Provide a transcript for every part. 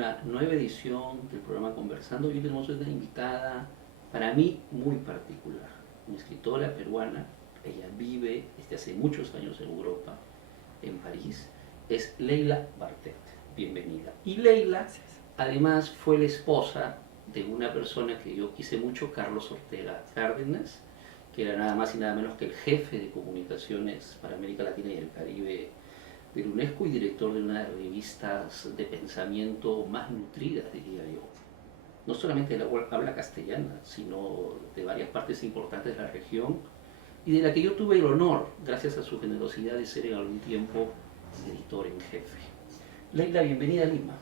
una nueva edición del programa Conversando. Hoy tenemos una invitada, para mí, muy particular. Una escritora peruana, ella vive desde hace muchos años en Europa, en París, es Leila Bartet. Bienvenida. Y Leila, además, fue la esposa de una persona que yo quise mucho, Carlos Ortega Cárdenas, que era nada más y nada menos que el jefe de comunicaciones para América Latina y el Caribe del UNESCO y director de una de las revistas de pensamiento más nutridas, diría yo. No solamente de la habla castellana, sino de varias partes importantes de la región y de la que yo tuve el honor, gracias a su generosidad, de ser en algún tiempo editor en jefe. Leila, bienvenida a Lima.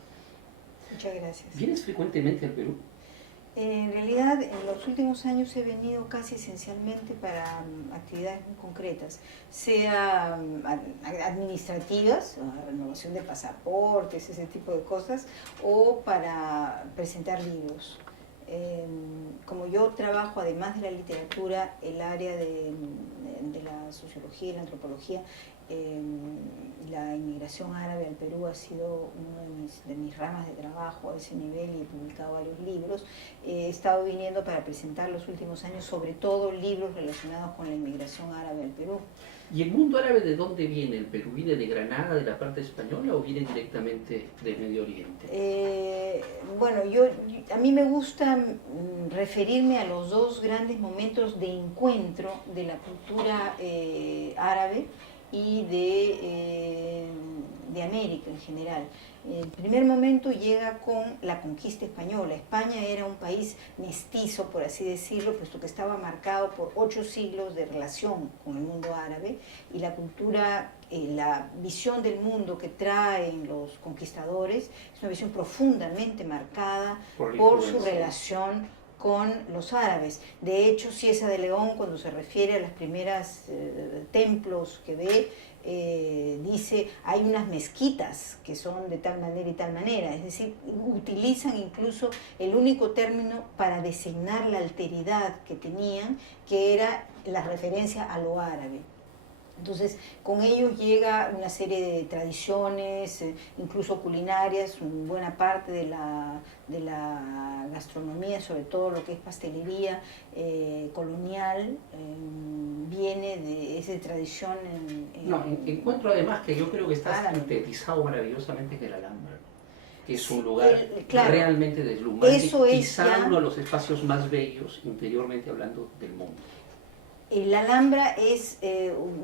Muchas gracias. ¿Vienes frecuentemente al Perú? En realidad, en los últimos años he venido casi esencialmente para actividades muy concretas, sea administrativas, renovación de pasaportes, ese tipo de cosas, o para presentar libros. Como yo trabajo, además de la literatura, el área de la sociología y la antropología, la inmigración árabe al Perú ha sido una de mis ramas de trabajo a ese nivel y he publicado varios libros. He estado viniendo para presentar los últimos años, sobre todo libros relacionados con la inmigración árabe al Perú. ¿Y el mundo árabe de dónde viene? ¿El Perú viene de Granada, de la parte española, o viene directamente del Medio Oriente? Bueno, a mí me gusta referirme a los dos grandes momentos de encuentro de la cultura árabe y de América en general. El primer momento llega con la conquista española. España era un país mestizo, por así decirlo, puesto que estaba marcado por 8 siglos de relación con el mundo árabe, y la cultura, la visión del mundo que traen los conquistadores es una visión profundamente marcada por su relación con los árabes. De hecho, Ciesa de León, cuando se refiere a los primeros templos que ve, dice, hay unas mezquitas que son de tal manera y tal manera, es decir, utilizan incluso el único término para designar la alteridad que tenían, que era la referencia a lo árabe. Entonces, con ellos llega una serie de tradiciones, incluso culinarias, buena parte de la gastronomía, sobre todo lo que es pastelería colonial, viene de esa tradición. Encuentro además que yo creo que está sintetizado maravillosamente en el Alhambra, que es un lugar realmente deslumbrante, quizá uno de los espacios más bellos, interiormente hablando, del mundo. El Alhambra es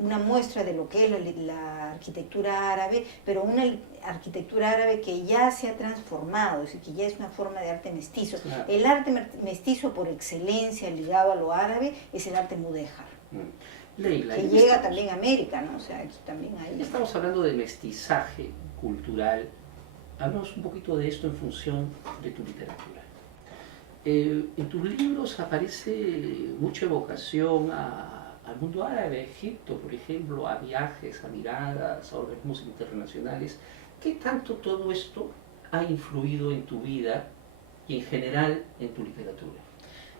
una muestra de lo que es la arquitectura árabe, pero una arquitectura árabe que ya se ha transformado, es decir, que ya es una forma de arte mestizo. Claro. El arte mestizo por excelencia ligado a lo árabe es el arte mudéjar, Leila, que llega también a América, ¿no? O sea, aquí también hay... Estamos hablando de mestizaje cultural. Hablamos un poquito de esto en función de tu literatura. En tus libros aparece mucha evocación al mundo árabe, a Egipto, por ejemplo, a viajes, a miradas, a organismos internacionales. ¿Qué tanto todo esto ha influido en tu vida y en general en tu literatura?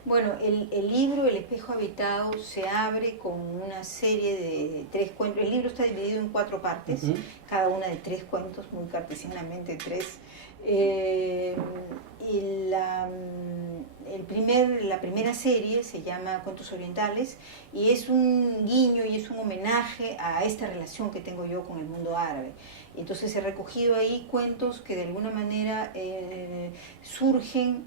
Bueno, el libro El espejo habitado se abre con una serie de 3 cuentos. El libro está dividido en 4 partes, cada una de 3 cuentos, muy cartesianamente 3. La primera serie se llama Cuentos Orientales y es un guiño y es un homenaje a esta relación que tengo yo con el mundo árabe. Entonces he recogido ahí cuentos que de alguna manera surgen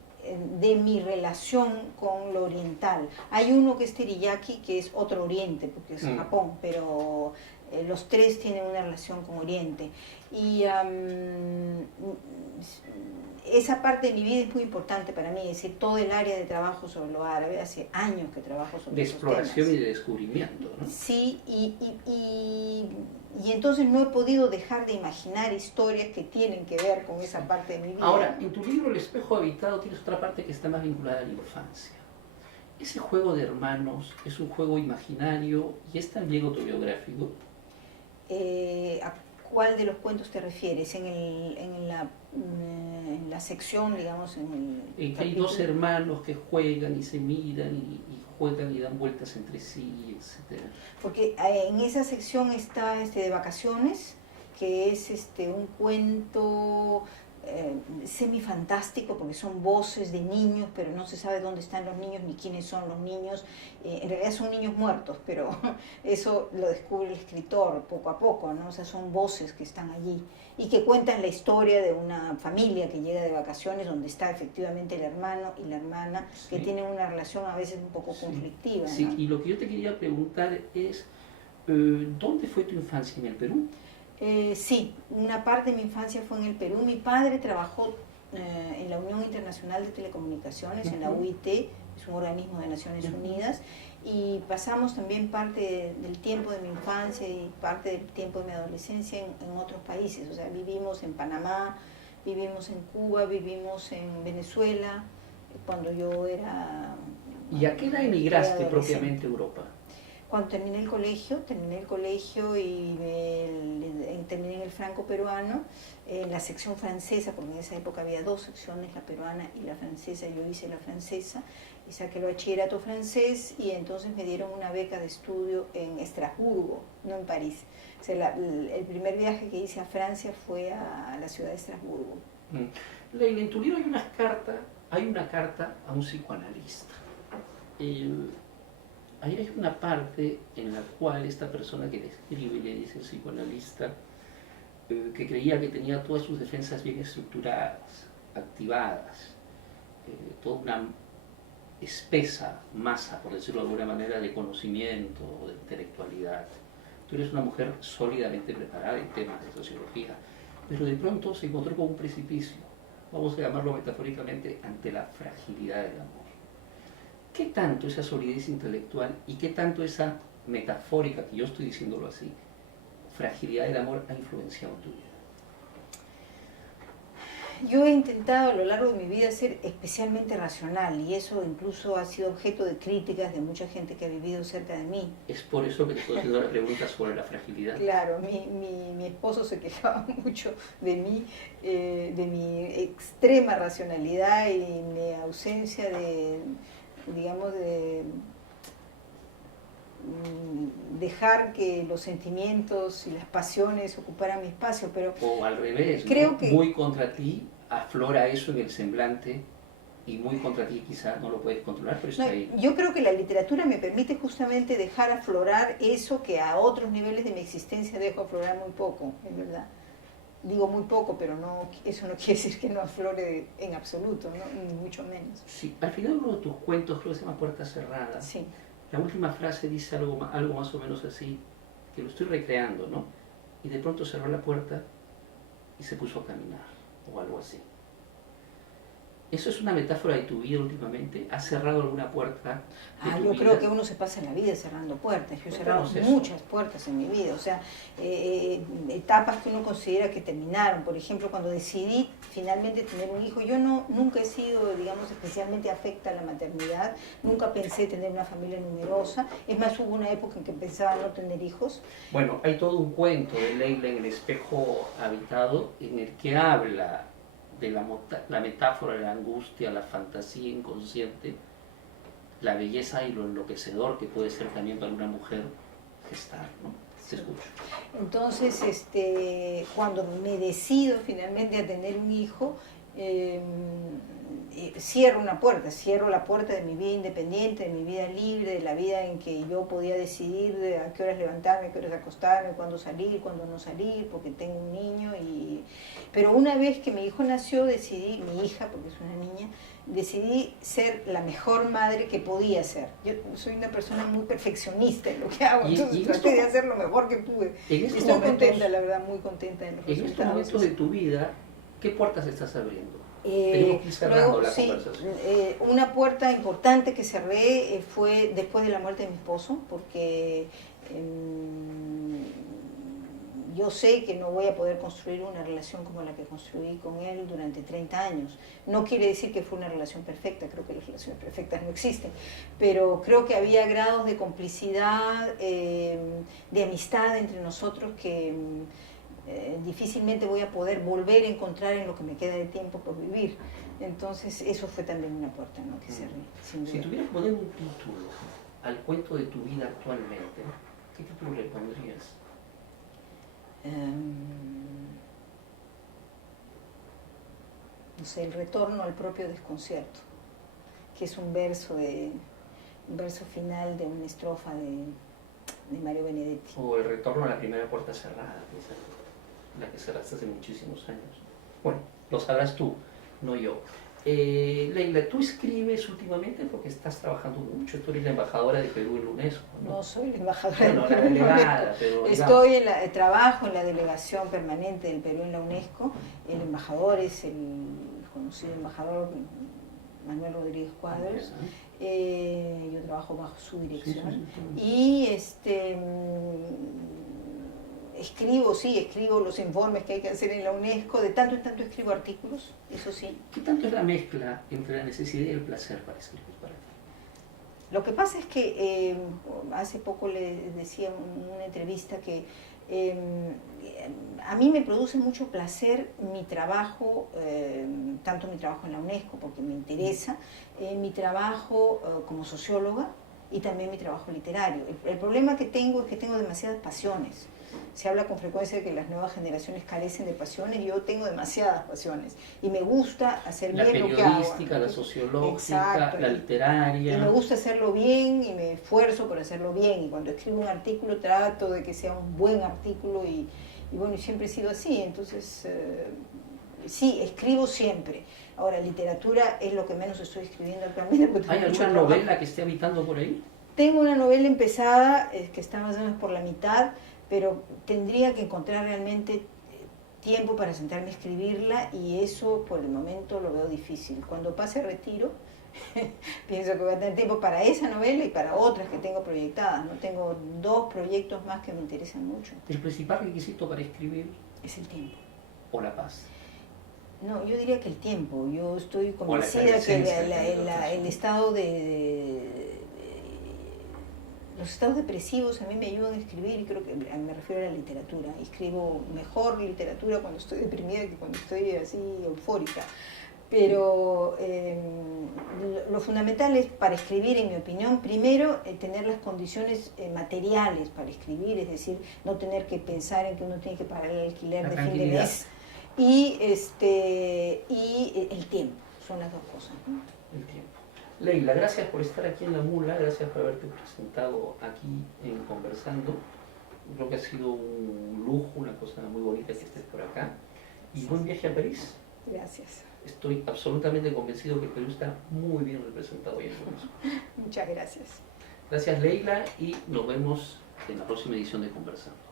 de mi relación con lo oriental. Hay uno que es Teriyaki, que es otro oriente, porque es Japón, pero los 3 tienen una relación con Oriente. Y esa parte de mi vida es muy importante para mí, es decir, todo el área de trabajo sobre lo árabe, hace años que trabajo sobre esos temas. De exploración y de descubrimiento, ¿no? Sí, y entonces no he podido dejar de imaginar historias que tienen que ver con esa parte de mi vida. Ahora, en tu libro El espejo habitado tienes otra parte que está más vinculada a la infancia. Ese juego de hermanos es un juego imaginario y es también autobiográfico. ¿A cuál de los cuentos te refieres? En la sección, digamos, en que hay 2 hermanos que juegan y se miran y juegan y dan vueltas entre sí, etc. Porque en esa sección está de vacaciones, que es un cuento semifantástico porque son voces de niños, pero no se sabe dónde están los niños ni quiénes son los niños. En realidad son niños muertos, pero eso lo descubre el escritor poco a poco, ¿no? O sea, son voces que están allí y que cuentan la historia de una familia que llega de vacaciones donde está efectivamente el hermano y la hermana, Sí. que tienen una relación a veces un poco conflictiva, Sí, ¿no? y lo que yo te quería preguntar es, ¿dónde fue tu infancia? ¿En el Perú? Sí, una parte de mi infancia fue en el Perú. Mi padre trabajó en la Unión Internacional de Telecomunicaciones, en la UIT, es un organismo de Naciones Unidas, y pasamos también parte del tiempo de mi infancia y parte del tiempo de mi adolescencia en otros países. O sea, vivimos en Panamá, vivimos en Cuba, vivimos en Venezuela, cuando yo era... ¿Y a qué edad emigraste propiamente a Europa? Cuando terminé el colegio y terminé en el franco-peruano, en la sección francesa, porque en esa época había dos secciones, la peruana y la francesa, yo hice la francesa y saqué el bachillerato francés y entonces me dieron una beca de estudio en Estrasburgo, no en París. O sea, el primer viaje que hice a Francia fue a la ciudad de Estrasburgo. Leila, en tu libro hay una carta a un psicoanalista. Ahí hay una parte en la cual esta persona que le escribe le dice al psicoanalista que creía que tenía todas sus defensas bien estructuradas, activadas, toda una espesa masa, por decirlo de alguna manera, de conocimiento, de intelectualidad. Tú eres una mujer sólidamente preparada en temas de sociología, pero de pronto se encontró con un precipicio, vamos a llamarlo metafóricamente, ante la fragilidad del amor. ¿Qué tanto esa solidez intelectual y qué tanto esa metafórica, que yo estoy diciéndolo así, fragilidad del amor ha influenciado tu vida? Yo he intentado a lo largo de mi vida ser especialmente racional y eso incluso ha sido objeto de críticas de mucha gente que ha vivido cerca de mí. Es por eso que te estoy haciendo la pregunta sobre la fragilidad. Claro, mi esposo se quejaba mucho de mi extrema racionalidad y mi ausencia de, digamos, de dejar que los sentimientos y las pasiones ocuparan mi espacio, pero o al revés, creo ¿no? que Muy contra ti aflora eso en el semblante y muy contra ti quizás no lo puedes controlar, pero está ahí. Yo creo que la literatura me permite justamente dejar aflorar eso que a otros niveles de mi existencia dejo aflorar muy poco, es verdad. Digo muy poco, pero no, eso no quiere decir que no aflore en absoluto, ¿no? Ni mucho menos. Sí, al final uno de tus cuentos, creo que se llama Puerta Cerrada, sí. La última frase dice algo más o menos así, que lo estoy recreando, ¿no? Y de pronto cerró la puerta y se puso a caminar, o algo así. ¿Eso es una metáfora de tu vida últimamente? ¿Has cerrado alguna puerta de tu Yo vida? creo que uno se pasa la vida cerrando puertas. Yo he cerrado muchas puertas en mi vida, o sea, etapas que uno considera que terminaron. Por ejemplo, cuando decidí finalmente tener un hijo, yo nunca he sido, digamos, especialmente afecta a la maternidad, nunca pensé tener una familia numerosa. Es más, hubo una época en que pensaba no tener hijos. Bueno, hay todo un cuento de Leila en El espejo habitado en el que habla de la metáfora de la angustia, la fantasía inconsciente, la belleza y lo enloquecedor que puede ser también para una mujer gestar, ¿no? Te escucho. Entonces, cuando me decido finalmente a tener un hijo, cierro la puerta de mi vida independiente, de mi vida libre, de la vida en que yo podía decidir a qué horas levantarme, a qué horas acostarme, cuándo salir, cuándo no salir, porque tengo un niño. Pero una vez que mi hijo nació, decidí, mi hija, porque es una niña, decidí ser la mejor madre que podía ser. Yo soy una persona muy perfeccionista en lo que hago, entonces traté de hacer lo mejor que pude. Estoy contenta, la verdad, muy contenta de los resultados. En estos momentos de tu vida, ¿qué puertas estás abriendo? Tenemos que ir cerrando la conversación. Una puerta importante que cerré fue después de la muerte de mi esposo, porque yo sé que no voy a poder construir una relación como la que construí con él durante 30 años. No quiere decir que fue una relación perfecta, creo que las relaciones perfectas no existen, pero creo que había grados de complicidad, de amistad entre nosotros que difícilmente voy a poder volver a encontrar en lo que me queda de tiempo por vivir. Entonces eso fue también una puerta, ¿no?, que cerré, sin duda. Si tuvieras que poner un título al cuento de tu vida actualmente, ¿qué título le pondrías? no sé, el retorno al propio desconcierto, que es un verso final de una estrofa de Mario Benedetti. O el retorno a la primera puerta cerrada, la que cerraste hace muchísimos años. Bueno, lo sabrás tú, no yo. Leila, tú escribes últimamente porque estás trabajando mucho, tú eres la embajadora de Perú en la UNESCO, ¿no? No soy la embajadora bueno, del Perú la en la delegada, UNESCO. pero Trabajo en la delegación permanente del Perú en la UNESCO. El embajador es el conocido embajador Manuel Rodríguez Cuadros. Yo trabajo bajo su dirección. Y escribo los informes que hay que hacer en la UNESCO, de tanto en tanto escribo artículos, eso sí. ¿Qué tanto es la mezcla entre la necesidad y el placer para escribir para ti? Lo que pasa es que hace poco le decía en una entrevista que a mí me produce mucho placer mi trabajo, tanto mi trabajo en la UNESCO, porque me interesa, mi trabajo como socióloga y también mi trabajo literario. El problema que tengo es que tengo demasiadas pasiones. Se habla con frecuencia de que las nuevas generaciones carecen de pasiones. Yo tengo demasiadas pasiones y me gusta hacer bien lo que hago. La periodística, la sociológica, exacto, la literaria. Y me gusta hacerlo bien y me esfuerzo por hacerlo bien. Y cuando escribo un artículo trato de que sea un buen artículo y bueno, y siempre he sido así. Entonces, sí, escribo siempre. Ahora, literatura es lo que menos estoy escribiendo actualmente. ¿Hay alguna novela que esté habitando por ahí? Tengo una novela empezada, que está más o menos por la mitad, pero tendría que encontrar realmente tiempo para sentarme a escribirla y eso por el momento lo veo difícil. Cuando pase retiro, pienso que voy a tener tiempo para esa novela y para otras que tengo proyectadas. ¿No? Tengo 2 proyectos más que me interesan mucho. ¿El principal requisito para escribir es el tiempo? ¿O la paz? No, yo diría que el tiempo. Yo estoy convencida que el estado los estados depresivos a mí me ayudan a escribir y creo que me refiero a la literatura. Escribo mejor literatura cuando estoy deprimida que cuando estoy así eufórica. Pero lo fundamental es para escribir, en mi opinión, primero tener las condiciones materiales para escribir, es decir, no tener que pensar en que uno tiene que pagar el alquiler de fin de mes. Y el tiempo, son las 2 cosas, ¿no? El tiempo. Leila, gracias por estar aquí en La Mula, gracias por haberte presentado aquí en Conversando. Creo que ha sido un lujo, una cosa muy bonita que estés por acá. Y buen viaje a París. Gracias. Estoy absolutamente convencido que Perú está muy bien representado hoy en el mundo. Muchas gracias. Gracias, Leila, y nos vemos en la próxima edición de Conversando.